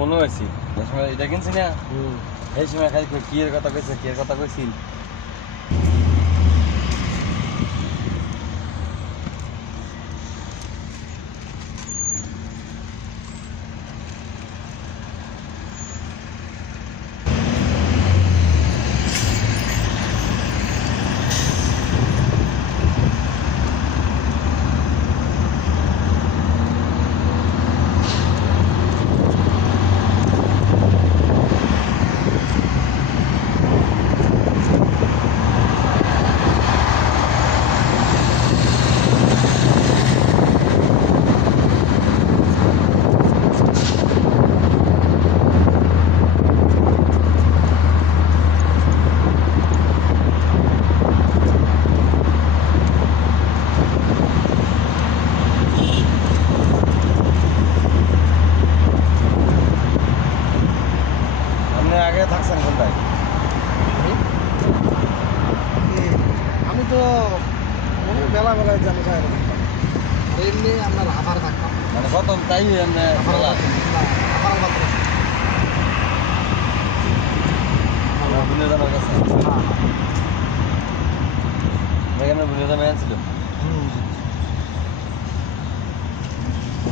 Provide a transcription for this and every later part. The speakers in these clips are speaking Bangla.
মনে হয়েছি এটা কিনছি না এই সময় খালি কি এর কথা কইছে কি এর কথা কইছি আগে থাকছেন কোনটায় আমি তো অনেক বেলায় জানি যাই এমনি আপনার আবার থাকতাম মানে প্রথম তাই এমনি বুনিয়াদামের কাছে এখানে বুনিয়াদামে আনছিল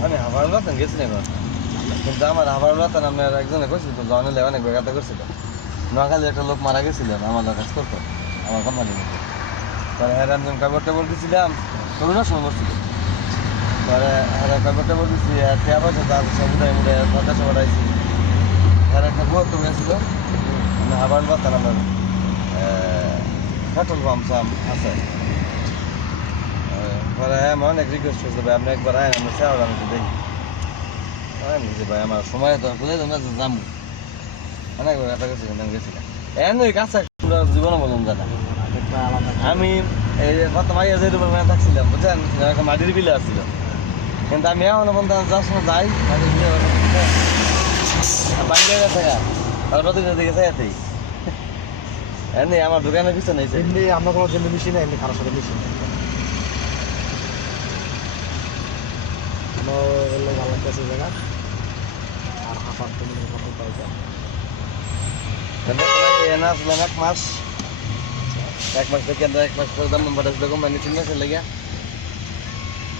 আমি হাবার রাতেন গেছি না এবার কিন্তু আমার হাবার রাতেন আপনার একজনে কইছিল তো জনে লেগে অনেক বেগাতে করছিল নোয়াখালী একটা লোক মারা গেছিলেন আমার কাজ করতো আমার কোম্পানির মধ্যে পরে হ্যাঁ আমি কাপড় টাপড় দিয়েছিলাম করোনার সময় ছিল পরে হ্যাঁ কাপড় টাপড় দিচ্ছি টিয়া পয়সা তার সব উঠাই মুড়ে পঞ্চাশে উঠাইছি হ্যাঁ একটা বউত্ব গেছিল মানে হাবার রাতেন আমার পেট্রোল পাম্প সাম আছে পরে হ্যাঁ আমার অনেক রিকোয়েস্ট করছে ভাই আপনি একবার আয় আমরা সেবা আমি তো দেখি নিজে ভাই আমার সময় তো কোথায় তোমরা যাবো অনেক ব্যথা করছিলাম আমি গেছিলাম ওই কাছে জীবনে বললাম দাদা আমি এই প্রথম আগে যে রুমের মেয়ে থাকছিলাম বুঝছেন মাটির বিলে আসছিল কিন্তু আমি এখনো বন্ধু যাওয়ার সময় যাই মাটির বিলে বাড়ি জায়গা থাকা আর নদীর দিকে চাইতেই এমনি আমার দোকানের পিছনে এমনি আমরা কোনো জন্য মিশি না এমনি খারাপ সাথে মিশি না ভালো লাগতেছে জায়গা আর হাফার তুমি কথা পাইছো এনে আসলাম এক মাস থেকে আমরা এক মাস পরে দাম বাড়াচ্ছিল কোম্পানি 3 মাসের লেগে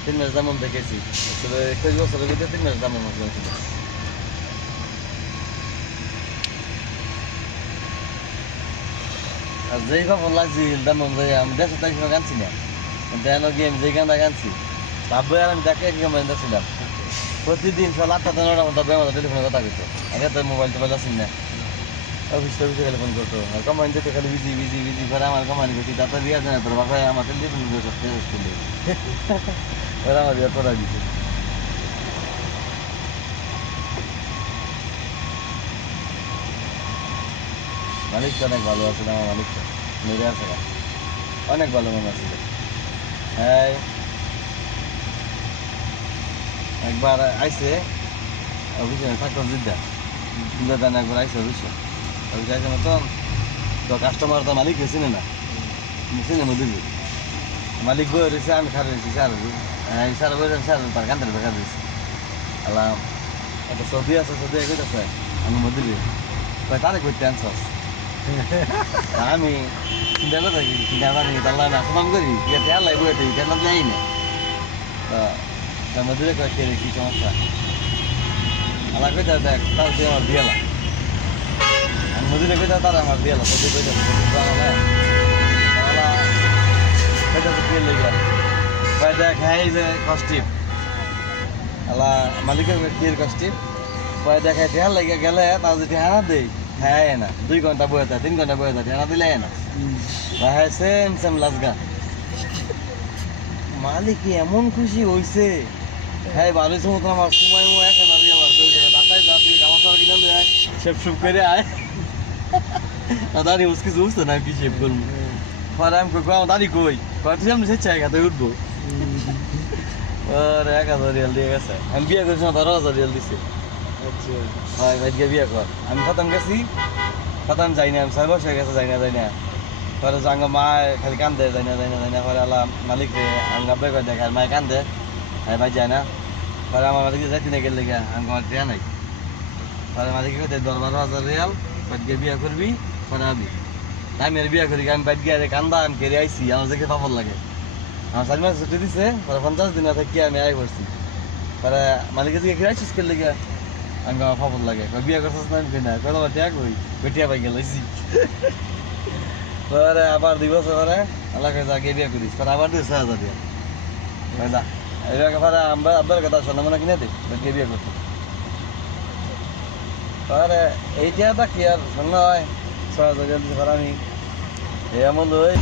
3 মাস দাম দেখেছি আসলে 21 বছরের ভিতরে 3 মাস দাম মাস লাগছিল আর যেই খবর লাগছি দাম অনুযায়ী আমি 100 টাকা আনছি না দেন গেম যেই গানটা গানছি ভাববো আর আমি দেখে কি কোম্পানিতে ছিলাম প্রতিদিন সকাল 8টা 9টার মধ্যে আমাদের টেলিফোনে কথা কইতো আগে তো মোবাইল টোবাইল আসেন না অফিসে খালি ফোন করতো আর কোম্পানি থেকে খালি বিজি করে আমার কোম্পানি করছি তাতে দিয়ে জানে তোর বাসায় আমার টেলিফোন দিয়ে সব শেষ করলে ওরা আমার দিয়ে পড়া দিচ্ছে মালিকটা অনেক ভালো আছে আমার মালিকটা মেরে আছে অনেক ভালো মনে আছে হ্যাঁ একবার আইসে অফিসে থাকতো জিদ্দা একবার আইসে অফিসে অফিসে আইসে মতন তো কাস্টমার তো মালিক চিনে না চিনে মধ্যে মালিক বই রয়েছে আমি খারাপ রয়েছি স্যার বই স্যার তার কান্দার দেখা দিয়েছি আল্লাহ একটা সর্দি আছে সর্দি কইতেছে আমি মধ্যে তারে করতে আনছস আমি চিন্তা করে চিন্তা করি তাল্লা না সমান করি আল্লাহ বই কেন যাই না মধ্যে কি সমস্যা আমার কইতে দেখ তার দিয়ে আমার দিয়ালা আমি মধ্যে কইতে তার আমার দিয়ালা সত্যি কইতে ভাই দেখ হ্যাঁ এই যে কষ্টিপ আল্লাহ মালিকের কির কষ্টিপ ভাই দেখায় ঠেহার লেগে গেলে তার যদি ঠেহানা দেই হ্যাঁ না 2 ঘন্টা বয়ে থাকে 3 ঘন্টা বয়ে থাকে ঠেহানা দিলে না ভাই সেম লাজগা মালিক এমন খুশি হইছে হ্যাঁ ভালো সময় আমার সময় 1000 দিয়ে আমার তাই যা তুই আমার সারা কিনা লয়ে আয় শেপ করে আয় দাঁড়ি উসকি বুঝতো না কি শেপ করবো পরে আমি কই দাঁড়ি কই তুই আমি সে চাই খাতে উঠবো ওরে 1000 রিয়াল দিয়ে গেছে আমি বিয়ে করছি না 10000 রিয়াল দিছে আচ্ছা ভাই ভাই বিয়ে কর আমি খতম গেছি খতম যাই না আমি 6 বছর গেছে যাই না পরে জাঙ্গা মা খালি কান্দে যাই না পরে আল্লাহ মালিক রে আঙ্গা বেগে দেখে আর মা কান্দে ভাই যায় না পরে আমার মালিক যাইতে না গেলে আমি আমার টিয়া নাই পরে মালিক কইতে 10-12 হাজার রিয়াল বাদ গিয়ে বিয়া করবি পরে আবি আমি আর বিয়া করি আমি বাদ গিয়ে কান্দা আমি কেড়ে আইছি আমার দেখে পাপড় লাগে আমার 4 মাস ছুটি দিছে পরে 50 দিন থাকি আমি আই করছি পরে মালিকের দিকে কেড়ে আইছিস করলে গিয়া আমি আমার পাপড় লাগে বিয়া করছিস না আমি না কথা বাদ দেখ ওই বেটিয়া পাই গেলাইছি পরে আবার 2 বছর পরে আল্লাহ কাছে আগে বিয়া করিস পরে আবার 2,000 দিয়া বুঝলা এবার পরে আমরা আব্বার কথা শোনা মনে কিনে দে বাদ গিয়ে বিয়া করতে পরে এইটা কি আর শোনা হয় 6,000 দিতে পারে আমি এমন ওই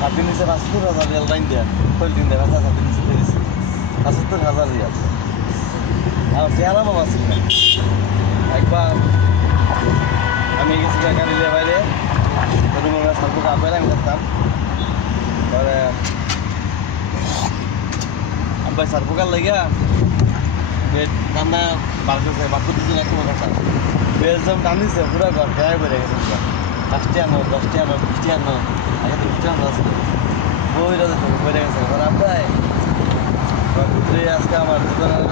7 নিচে 75,000 রিয়াল লাইন দেয় পল্টিন দেয় 7 নিচে দিয়েছি 75,000 রিয়াল আর চেহারা বাবা ছিল না একবার আমি গেছি গাড়িলে বাইরে রুমের সার্কুকে আব্বাইলে আমি থাকতাম পরে আব্বাই সার্কুকার লেগে বেড কান্না বার করছে বার করতেছে না কোনো কথা বেলজাম টানিছে পুরো ঘর গায়ে বেড়ে গেছে পুরো 5টি আনো 10টি আনো 20টি আনো আগে তো 20টি আনো আছে ওই রাতে তো বেড়ে গেছে ঘর আব্বাই ঘুরে আজকে আমার জীবনের